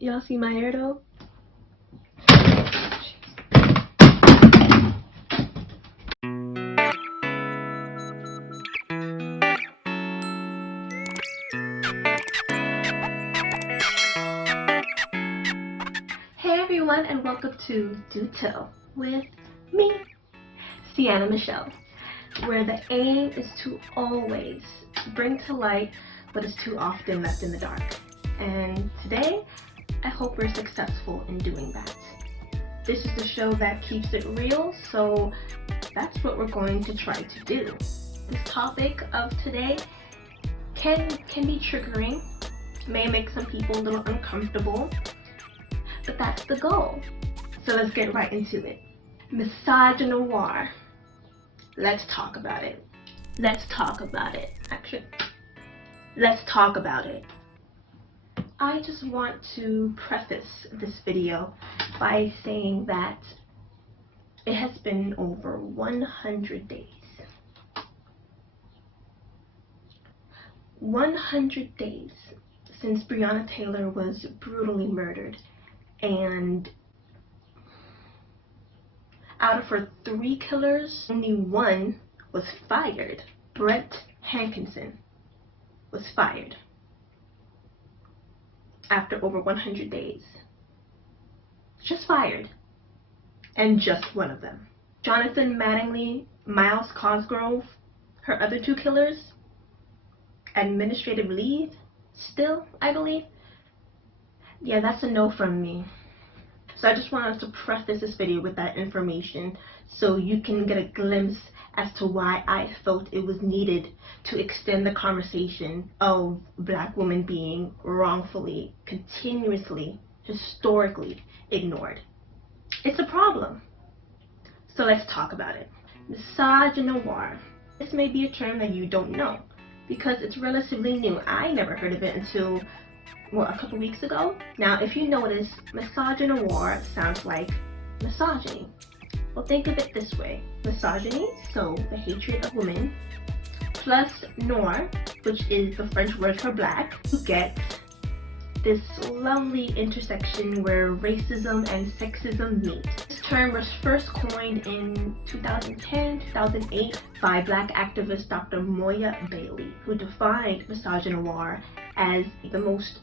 Y'all see my hair though? Hey everyone, and welcome to Do Tell with me, Sienna Michelle, where the aim is to always bring to light what is too often left in the dark. And today, I hope we're successful in doing that. This is the show that keeps it real, so that's what we're going to try to do. This topic of today can be triggering, may make some people a little uncomfortable, but that's the goal. So let's get right into it. Misogynoir. Let's talk about it. Let's talk about it. Actually, let's talk about it. I just want to preface this video by saying that it has been over 100 days. 100 days since Breonna Taylor was brutally murdered, and out of her 3 killers, only 1 was fired. Brett Hankinson was fired after over 100 days. Just fired. And just one of them. Jonathan Mattingly, Miles Cosgrove, her other 2 killers, administrative leave still, I believe. Yeah, that's a no from me. So I just wanted to preface this video with that information so you can get a glimpse as to why I felt it was needed to extend the conversation of Black women being wrongfully, continuously, historically ignored. It's a problem. So let's talk about it. Misogynoir. This may be a term that you don't know because it's relatively new. I never heard of it until a couple weeks ago. Now, if you notice, misogynoir sounds like misogyny. Well, think of it this way. Misogyny, so the hatred of women, plus noir, which is the French word for black, you get this lovely intersection where racism and sexism meet. This term was first coined in 2010-2008 by Black activist Dr. Moya Bailey, who defined misogynoir as the most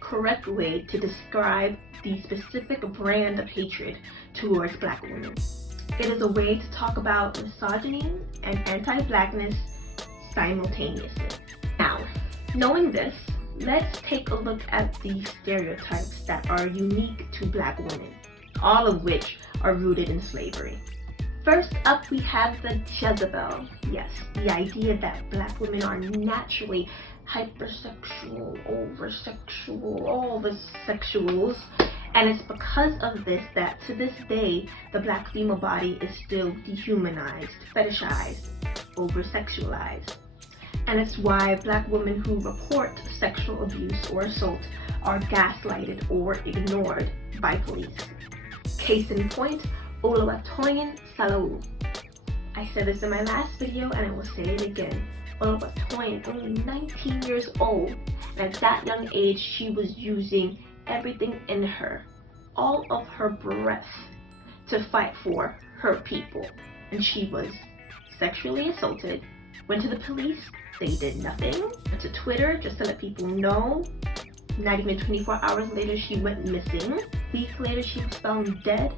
correct way to describe the specific brand of hatred towards Black women. It is a way to talk about misogyny and anti-Blackness simultaneously. Now, knowing this, let's take a look at the stereotypes that are unique to Black women, all of which are rooted in slavery. First up, we have the Jezebel. Yes, the idea that Black women are naturally hypersexual, oversexual, all the sexuals, and it's because of this that to this day the Black female body is still dehumanized, fetishized, oversexualized. And it's why Black women who report sexual abuse or assault are gaslighted or ignored by police. Case in point, Oluwatoyin. I said this in my last video and I will say it again. Oluwatoyin, only 19 years old, and at that young age she was using everything in her, all of her breath, to fight for her people. And she was sexually assaulted, went to the police, they did nothing, went to Twitter just to let people know. Not even 24 hours later she went missing. A week later she was found dead.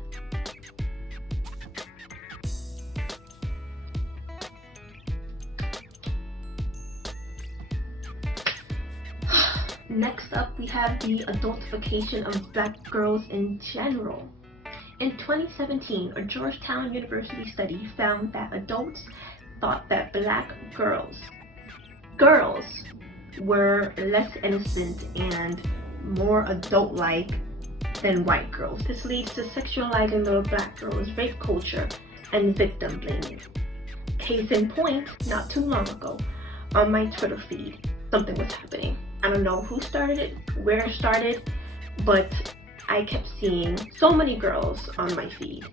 Next up, we have the adultification of Black girls in general. In 2017, a Georgetown University study found that adults thought that Black girls were less innocent and more adult-like than white girls. This leads to sexualizing little Black girls, rape culture, and victim blaming. Case in point, not too long ago, on my Twitter feed, something was happening. I don't know who started it, where it started, but I kept seeing so many girls on my feed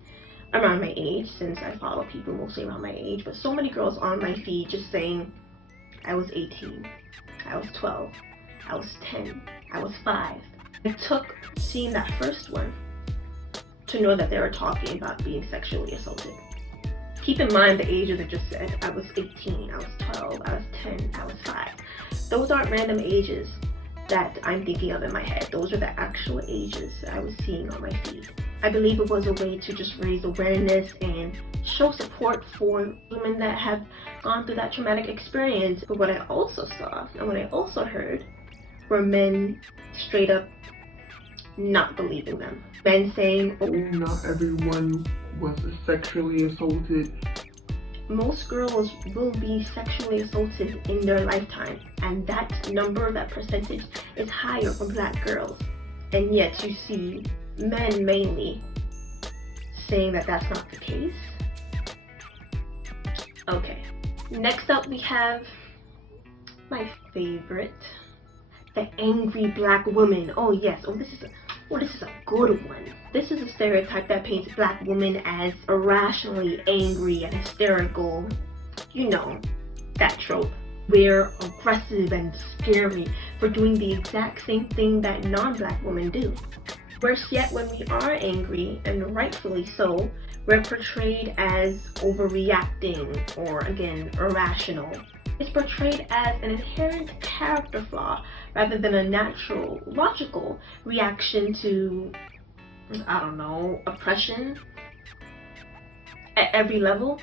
around my age, since I follow people mostly around my age, but so many girls on my feed just saying, I was 18, I was 12, I was 10, I was 5, It took seeing that first one to know that they were talking about being sexually assaulted. Keep in mind the ages I just said. I was 18, I was 12, I was 10, I was 5. Those aren't random ages that I'm thinking of in my head. Those are the actual ages I was seeing on my feed. I believe it was a way to just raise awareness and show support for women that have gone through that traumatic experience. But what I also saw and what I also heard were men straight up not believing them. Men saying, oh, not everyone was sexually assaulted. Most girls will be sexually assaulted in their lifetime, and that number, that percentage, is higher for Black girls. And yet you see men mainly saying that that's not the case. Okay, next up we have my favorite, the angry Black woman. Oh yes, this is a good one. This is a stereotype that paints Black women as irrationally angry and hysterical. You know, that trope. We're aggressive and scary for doing the exact same thing that non-Black women do. Worse yet, when we are angry, and rightfully so, we're portrayed as overreacting or, again, irrational. It's portrayed as an inherent character flaw rather than a natural, logical reaction to, I don't know, oppression at every level.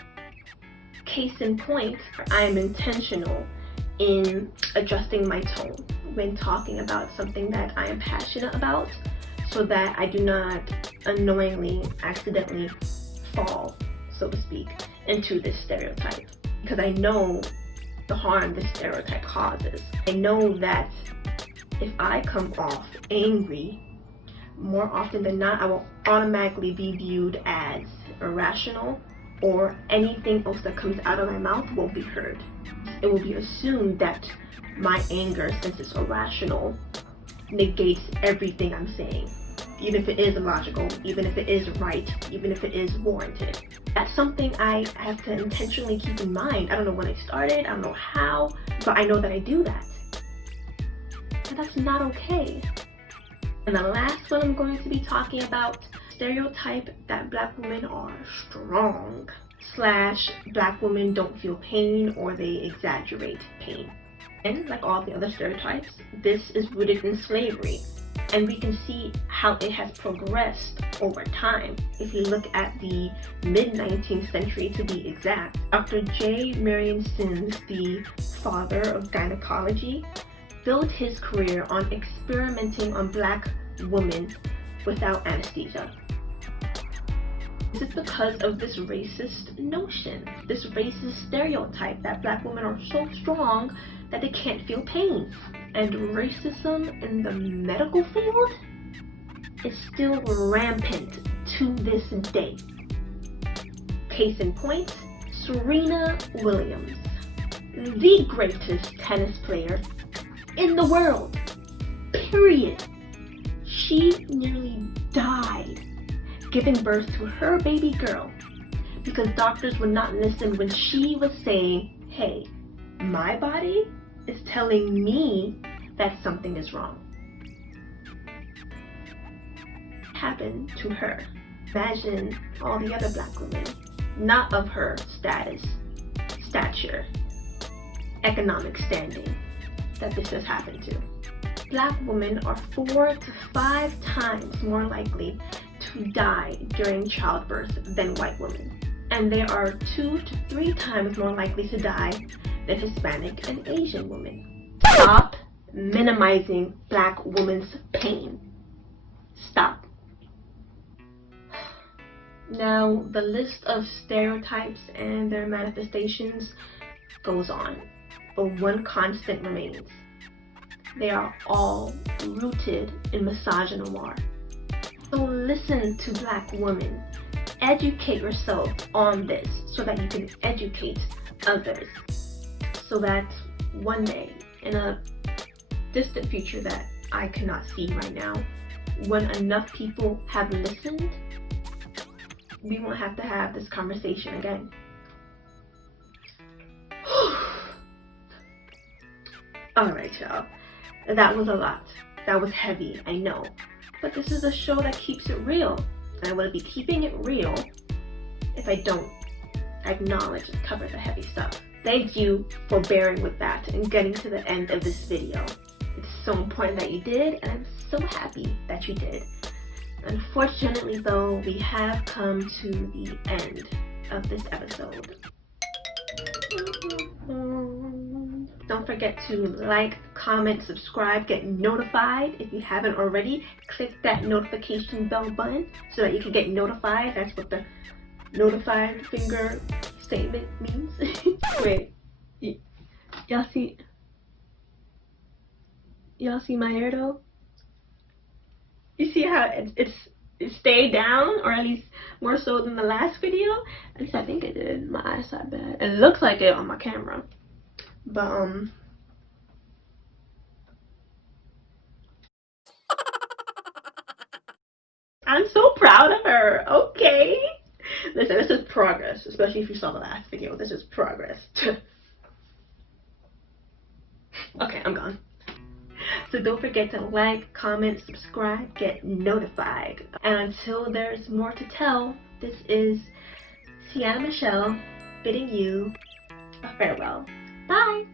Case in point, I am intentional in adjusting my tone when talking about something that I am passionate about so that I do not unknowingly, accidentally fall, so to speak, into this stereotype. Because I know the harm this stereotype causes. I know that if I come off angry, more often than not, I will automatically be viewed as irrational, or anything else that comes out of my mouth won't be heard. It will be assumed that my anger, since it's irrational, negates everything I'm saying, even if it is illogical, even if it is right, even if it is warranted. That's something I have to intentionally keep in mind. I don't know when I started, I don't know how, but I know that I do that. And that's not okay. And the last one I'm going to be talking about, stereotype that Black women are strong / Black women don't feel pain or they exaggerate pain. And like all the other stereotypes, this is rooted in slavery. And we can see how it has progressed over time. If you look at the mid-19th century to be exact, Dr. J. Marion Sims, the father of gynecology, built his career on experimenting on Black women without anesthesia. This is because of this racist notion, this racist stereotype that Black women are so strong that they can't feel pain. And racism in the medical field is still rampant to this day. Case in point, Serena Williams, the greatest tennis player in the world, period. She nearly died giving birth to her baby girl because doctors would not listen when she was saying, hey, my body is telling me that something is wrong. It happened to her. Imagine all the other Black women, not of her status, stature, economic standing, that this has happened to. Black women are 4 to 5 times more likely to die during childbirth than white women. And they are 2 to 3 times more likely to die than Hispanic and Asian women. Stop minimizing Black women's pain. Stop. Now, the list of stereotypes and their manifestations goes on, but one constant remains. They are all rooted in misogynoir. So listen to Black women. Educate yourself on this so that you can educate others. So that one day, in a distant future that I cannot see right now, when enough people have listened, we won't have to have this conversation again. Alright, y'all. That was a lot. that was heavy, I know. But this is a show that keeps it real. And I wouldn't be keeping it real if I don't acknowledge and cover the heavy stuff. Thank you for bearing with that and getting to the end of this video. It's so important that you did, and I'm so happy that you did. Unfortunately though, we have come to the end of this episode. Don't forget to like, comment, subscribe, get notified. If you haven't already, click that notification bell button so that you can get notified. That's what the notified finger statement means. Wait, y'all see my hair though? You see how it stayed down, or at least more so than the last video? At least I think it did. My eyesight bad. It looks like it on my camera. But I'm so proud of her. Okay. Listen, this is progress, especially if you saw the last video. This is progress. Okay, I'm gone. So don't forget to like, comment, subscribe, get notified. And until there's more to tell, this is Sienna Michelle bidding you a farewell. Bye!